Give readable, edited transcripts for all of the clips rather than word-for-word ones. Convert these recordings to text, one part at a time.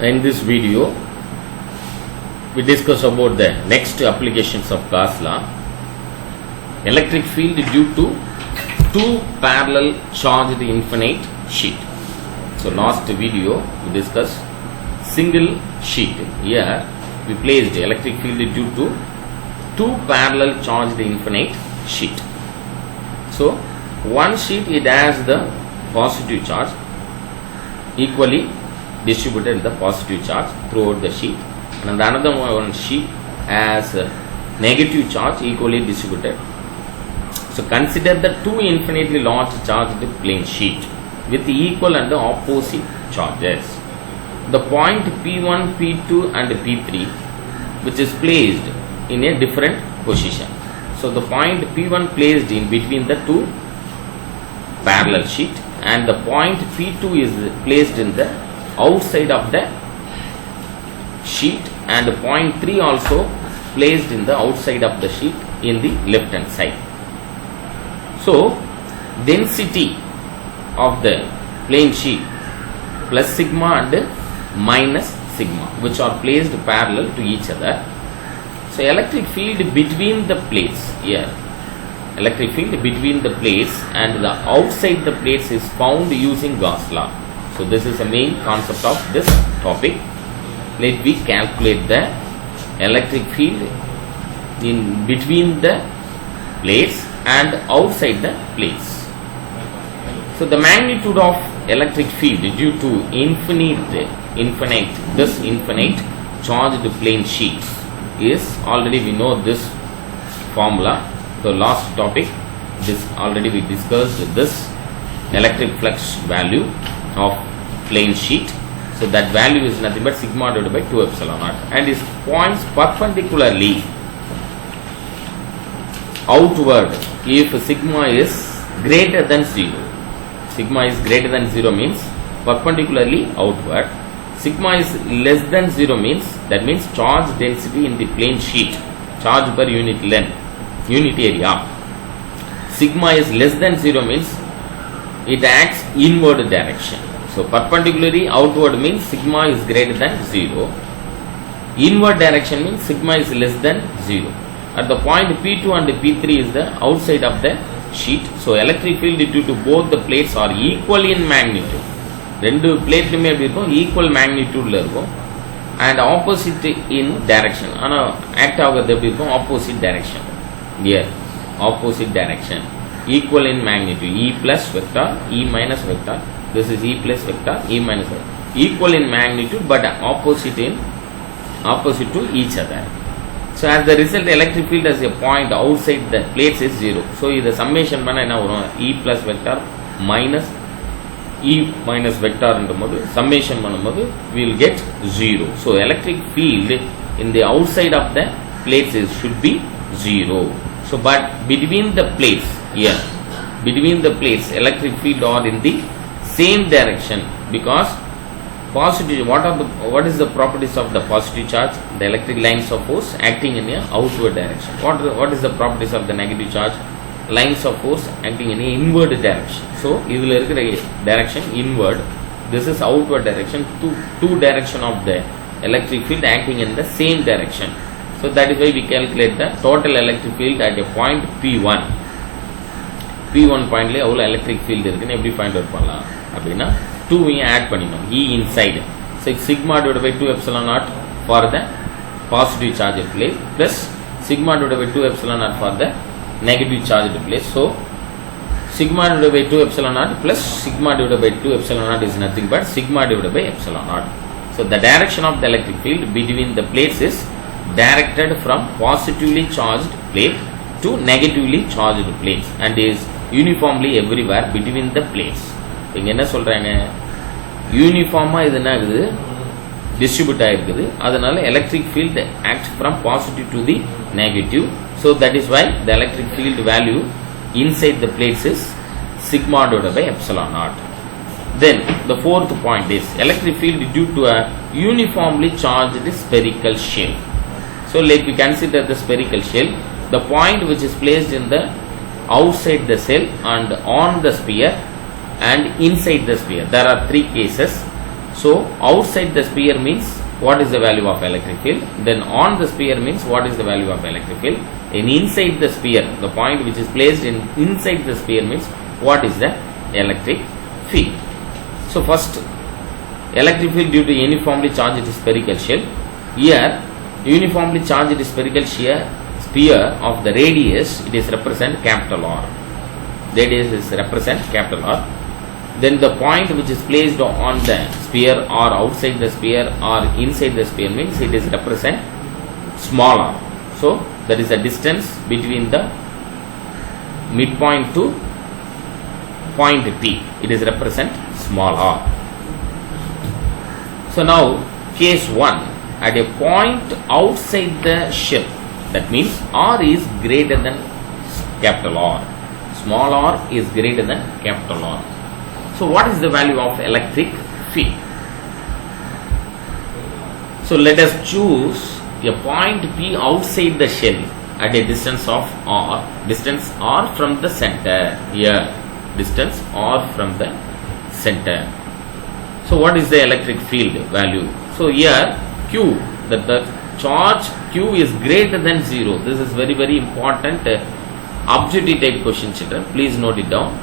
In this video, we discuss about the next applications of Gauss law. Electric field due to two parallel charged infinite sheet. So last video we discussed single sheet. Here we placed electric field due to two parallel charged infinite sheet. So one sheet it has the positive charge equally distributed the positive charge throughout the sheet, and another one sheet has a negative charge equally distributed. So consider the two infinitely large charged plane sheet with equal and opposite charges. The point P1, P2 and P3 which is placed in a different position. So the point P1 placed in between the two parallel sheet, and the point P2 is placed in the outside of the sheet, and point 3 also placed in the outside of the sheet in the left hand side. So density of the plane sheet plus sigma and minus sigma which are placed parallel to each other. So electric field between the plates here, electric field between the plates and the outside the plates is found using Gauss law. So this is the main concept of this topic. Let me calculate the electric field in between the plates and outside the plates. So the magnitude of electric field due to infinite charged plane sheets is, already we know this formula. So last topic, this already we discussed this electric flux value of plane sheet. So that value is nothing but sigma divided by 2 epsilon naught, and is points perpendicularly outward if sigma is greater than 0. Sigma is greater than 0 means perpendicularly outward. Sigma is less than 0 means, that means charge density in the plane sheet, charge per unit length, unit area. Sigma is less than 0 means it acts inward direction. So perpendicularly outward means sigma is greater than 0. Inward direction means sigma is less than 0. At the point P2 and P3 is the outside of the sheet. So electric field due to both the plates are equal in magnitude. ரெண்டு பிளேட்லுமே எப்படி இருக்கும், equal மேக்னிடியூட்ல இருக்கும், and opposite in direction. ஆனால் act ஆகிறது எப்படி இருக்கும், opposite direction. Year opposite direction, equal in magnitude, E plus vector, E minus vector. This is E plus vector, E minus vector. Equal in magnitude but opposite to each other. So as the result, electric field as a point outside the plates is 0. So the summation பண்ண என்ன வரும், E plus vector minus E minus vector என்றும்போது summation பண்ணும்போது we will get 0. So electric field in the outside of the plates should be 0. So but between the plates here, between the plates electric field are in the same direction, because positive, what is the properties of the positive charge? The electric lines of force acting in a outward direction. What is the properties of the negative charge? Lines of force acting in a inward direction. So இதுல இருக்கிற direction inward, this is outward direction, two direction of the electric field acting in the same direction. So that is why we calculate the total electric field at a point P1. P1 பாயிண்ட்ல எவ்வளவு electric field இருக்குன்னு எப்படி find out பண்ணலாம் அப்படின்னா 2 add பண்ணிடணும், E inside. So sigma divided by 2 epsilon naught for the positive charged plate plus sigma divided by 2 epsilon naught for the negative charged plate. So sigma divided by 2 epsilon naught plus sigma divided by 2 epsilon naught is nothing but sigma divided by epsilon naught. So the direction of the electric field between the plates is directed from positively charged plate to negatively charged plates and is uniformly everywhere between the plates. இங்க என்ன சொல்றாங்க, யூனிஃபார்மா இது என்ன ஆகுது, distribute ஆயிருக்குது, அதனால electric field act from positive to the negative. So that is why the electric field value inside the plates is sigma divided by epsilon naught. Then the fourth point is electric field due to a uniformly charged spherical shell. So let me consider the spherical shell. The point which is placed in the outside the shell and on the sphere and inside the sphere. There are three cases. So outside the sphere means what is the value of electric field, then on the sphere means what is the value of electric field, and inside the sphere, the point which is placed inside the sphere means what is the electric field. So first, electric field due to uniformly charged spherical shell. Here uniformly charged spherical sphere of the radius, it is represent capital R. Radius is represent capital R. Then the point which is placed on the sphere or outside the sphere or inside the sphere means it is represent small r. So that is the distance between the midpoint to point P. It is represent small r. So now case 1, at a point outside the shell, that means R is greater than capital R. Small r is greater than capital R. So what is the value of electric field? So let us choose a point P outside the shell at a distance of R, distance R from the center. Here, distance R from the center. So what is the electric field value? So here Q, that the charge Q is greater than 0. This is very very important objective type question, children. Please note it down.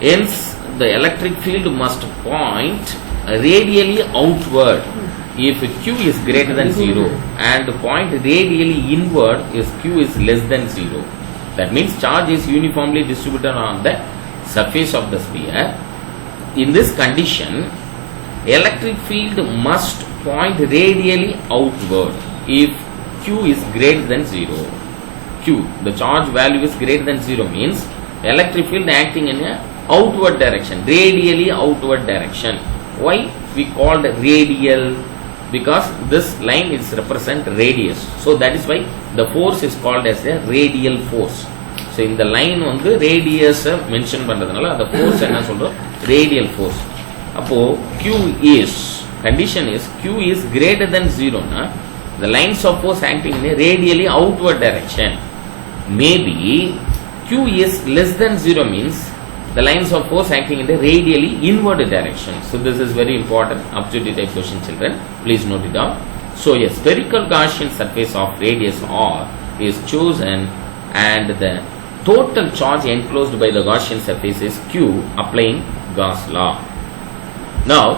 Hence, the electric field must point radially outward if Q is greater than 0 and point radially inward if Q is less than 0. That means charge is uniformly distributed on the surface of the sphere. In this condition, electric field must point radially outward if Q is greater than 0. Q, the charge value is greater than 0 means electric field acting in a outward direction, radially outward direction. Why we called radial? Because this line is represent radius. So that is why the force is called as a radial force. So in the line வந்து radius mention பண்றதுனால அந்த force என்ன சொல்றோம், radial force. அப்போ Q is, condition is Q is greater than 0 na, the lines of force acting in a radially outward direction. Maybe Q is less than 0 means the lines of force acting in the radially inward direction. So this is very important objective type question, children. Please note it down. So a spherical Gaussian surface of radius R is chosen and the total charge enclosed by the Gaussian surface is Q, applying Gauss law. Now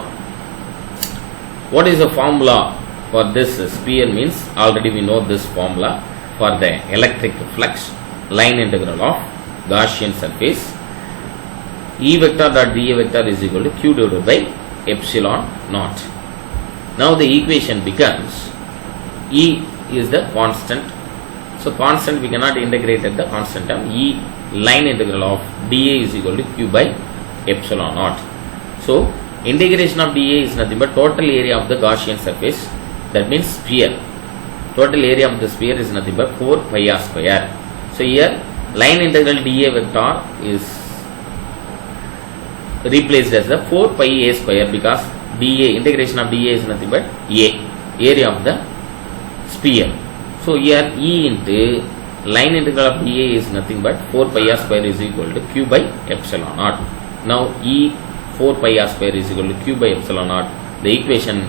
what is the formula for this sphere means already we know this formula for the electric flux line integral of Gaussian surface. E vector dot dA vector is equal to Q divided by epsilon naught. Now the equation becomes E is the constant. So constant we cannot integrate at the constant term. E line integral of dA is equal to Q by epsilon naught. So integration of dA is nothing but total area of the Gaussian surface. That means sphere. Total area of the sphere is nothing but 4 pi r square. So here line integral dA vector is replaced as the 4 pi a square because dA, integration of dA is nothing but a, area of the sphere. So here E into line integral of dA is nothing but 4 pi r square is equal to Q by epsilon naught. Now E 4 pi r square is equal to Q by epsilon naught. The equation,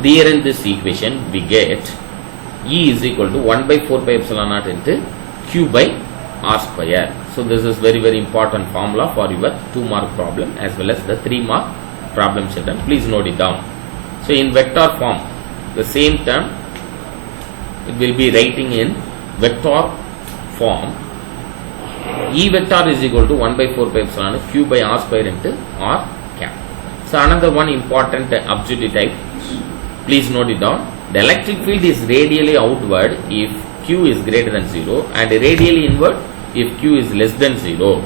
rearrange this equation, we get E is equal to 1 by 4 pi epsilon naught into Q by r square. So this is very very important formula for your 2 mark problem as well as the 3 mark problem, children. Please note it down. So in vector form, the same term it will be writing in vector form. E vector is equal to 1 by 4 pi epsilon Q by r square into r cap. So another one important objective type, please note it down. The electric field is radially outward if Q is greater than 0 and radially inward if Q is less than 0.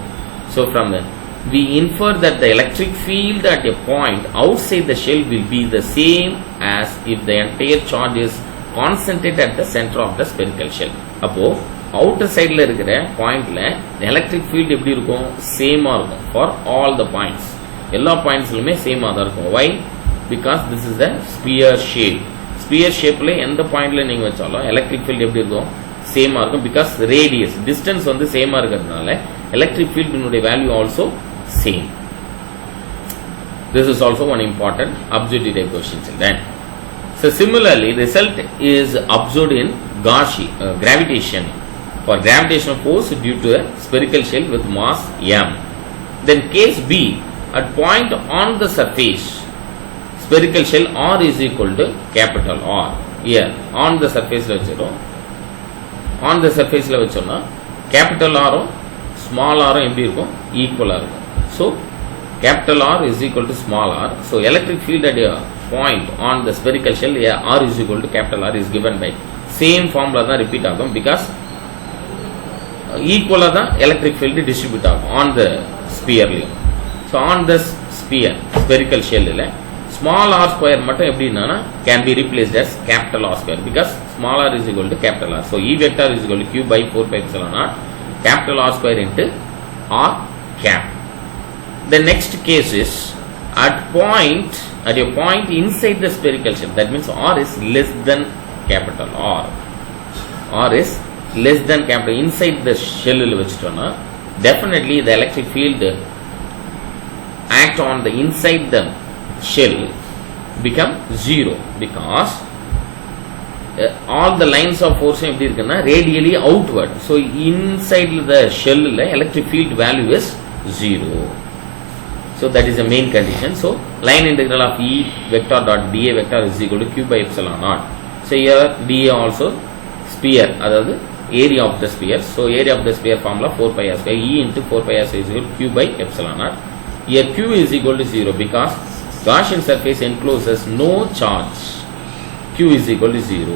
So from the, we infer that the electric field at a point outside the shell will be the same as if the entire charge is concentrated at the center of the spherical shell. அப்போ outer side ல இருக்கிற பாயிண்ட்ல electric field எப்படி இருக்கும், சேமா இருக்கும் for all the points. எல்லா பாயிண்ட்ஸ்லயுமே சேமா தான் இருக்கும். Why? Because this is the sphere shape. Sphere shapeல எந்த பாயிண்ட்ல நீங்க வச்சாலும் electric field எப்படி இருக்கும், சேமா இருக்கும். Because radius, distance வந்து சேமா இருக்கிறதுனால electric field இனுடைய value also same. This is also one important objective type question, children. So similarly, result is observed in gravitation for gravitational force due to a spherical shell with mass m. Then case B, at point on the surface, spherical shell R is equal to capital R. Here on the surface la vechrom, on the surface la vechona capital R small r எப்படி இருக்கும் ஈக்குவலா இருக்கும். So capital R is equal to small r. So electric field at a point on the spherical shell R is equal to capital R is given by same formula தான் repeat ஆகும் because equal தான் electric field distribute ஆகும் on the sphere ல. So on the sphere spherical shell ல small r square மட்டும் எப்படின்னா can be replaced as capital R square because small r is equal to capital R. So E vector is equal to Q by 4 pi epsilon naught capital R square into R cap. The next case is at a point inside the spherical shell. That means R is less than capital R. R is less than capital inside the shell vechitona definitely the electric field act on the inside the shell become zero because all the lines of force எப்படி இருக்குன்னா radially outward. So inside the shell electric field value is zero. So that is the main condition. So line integral of E vector dot dA vector is equal to Q by epsilon naught. So here dA also sphere, அதாவது area of the sphere. So area of the sphere formula 4 pi r square E into 4 pi r square is equal to Q by epsilon naught. Here Q is equal to 0 because Gaussian surface encloses no charge. Q is equal to 0.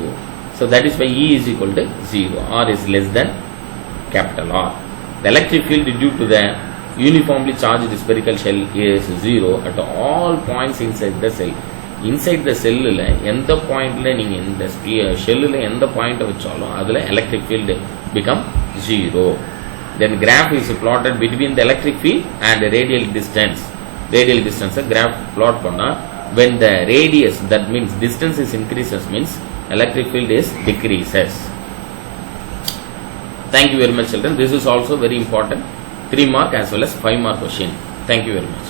So that is why E is equal to 0. R is less than capital R. The electric field due to the uniformly charged spherical shell is 0 at all points inside the cell. Inside the cell ல எந்த பாயிண்ட்ல நீங்க இந்த ஷெல்லுல எந்த point வச்சாலும் அதுல electric field become 0. Then graph is plotted between the electric field and the radial distance. Radial distance graph plot பண்ணா when the radius, that means distance is increases means electric field is decreases. Thank you very much, children. This is also very important 3 mark as well as 5 mark question. Thank you very much.